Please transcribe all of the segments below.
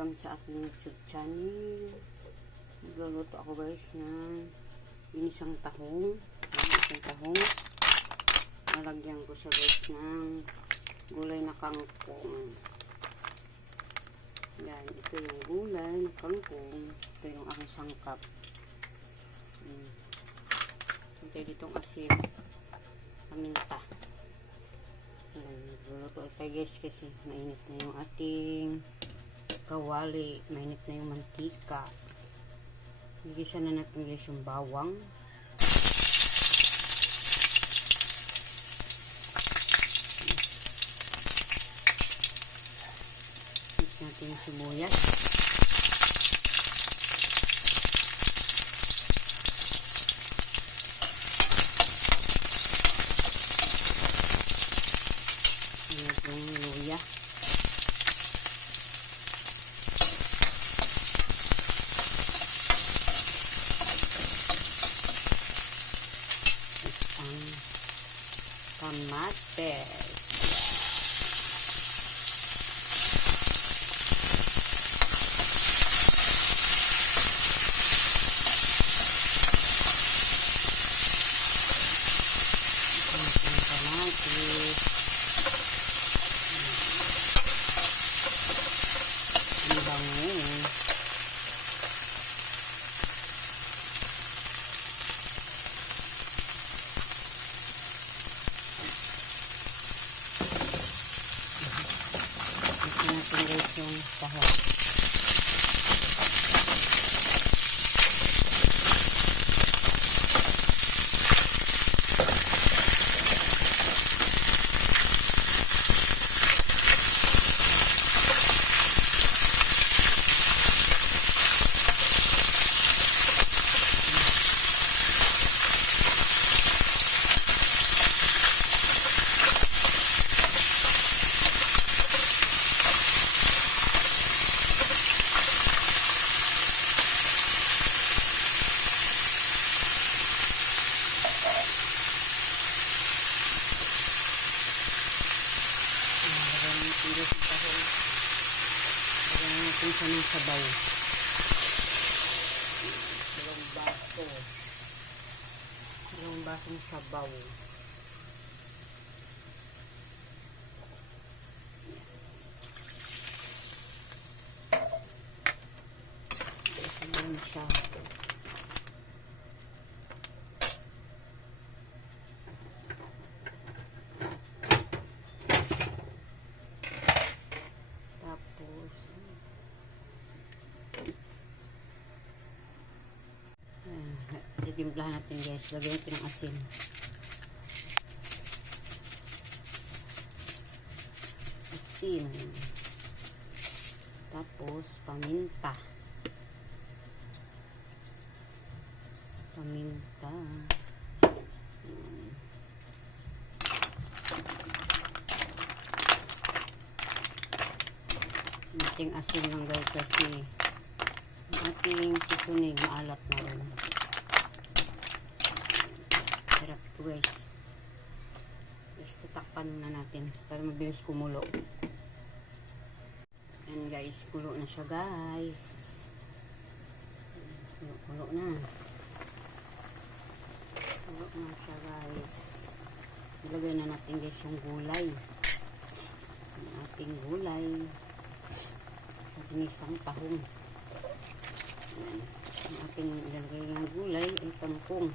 Welcome sa aking YouTube channel. Magluluto ako guys ng ginisang tahong. Ginisang tahong. Nalagyan ko siya guys ng gulay na kangkong. Yan, ito yung gulay na kangkong. Ito yung aking sangkap. Hintay ditong asin. Paminta. Magluluto tayo guys kasi mainit na yung ating kawali, mainit na yung mantika. Gisa na natin guys yung bawang. Mix natin yung sibuyas. Yung luya. Ang kamates. Natin guys yung tahong. Lagyan natin siya ng sabaw. Dalawang basong sabaw. Sabaw na siya. Titimplahan natin guys. Lagyan natin ng asin. Asin. Tapos paminta. Paminta. Ating asin lang guys kasi ating susunig maalat na rin. Sarap ito guys. Tatakpan na natin para mabilis kumulo. And guys, kulo na siya guys. Kulo na. Kulo na siya guys. Ilagay na natin guys yung gulay. Ang ating gulay sa ginisang tahong. Ang ating ilalagay ng gulay ay kangkong.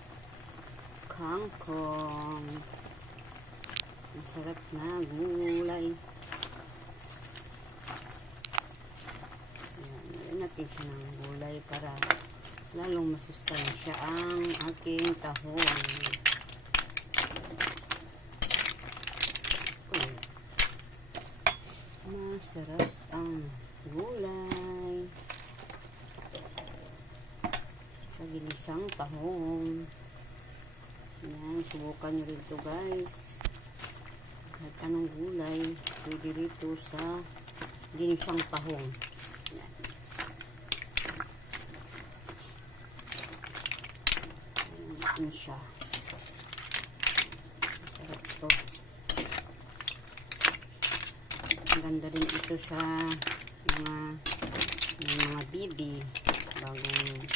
Kangkong. Masarap na gulay. Ayan natin siya ng gulay para lalong masustansya ang aking tahong. Masarap ang gulay sa ginisang tahong. Ayan, subukan nyo rin ito guys. Kahit anong gulay, pwede rito sa ginisang tahong. Ayan. Ayan siya. Sarap ito. Ang ganda rin ito sa mga bibi bagong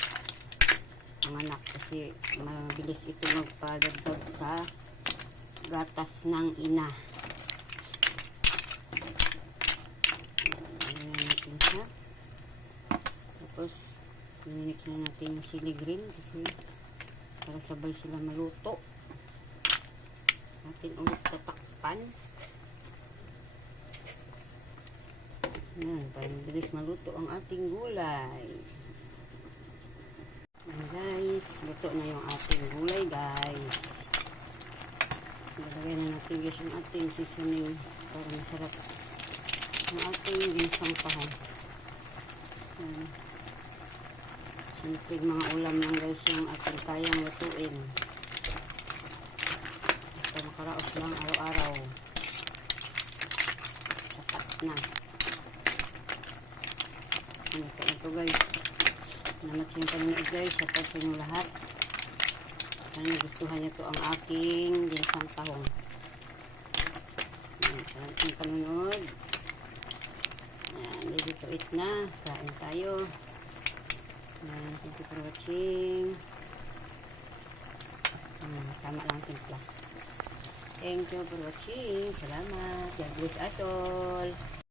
anak kasi mabilis ito magpadagdag sa gatas ng ina. Ayan natin siya. Tapos minix na natin yung chili green kasi para sabay sila maluto. Natin ulit tatakpan. Ayan, para mabilis maluto ang ating gulay. Ayan guys, luto na yung ating gulay guys. Lalagay na natin guys yung ating seasoning para masarap ang ating ginisang tahong. Ayan. Siyempre mga ulam lang guys yung ating kayang lutuin. Basta makaraos lang araw-araw. Sapat na. Ito guys. Salamat sa inyong panonood guys. Sapat sa inyong lahat. Sana nagustuhan nyo to ang aking ginisang tahong. Salamat sa inyong panonood. Ayan, ready to eat na. Kain tayo. Ayan, thank you for watching. Tama lang timpla. Thank you for watching. Salamat. God bless us all.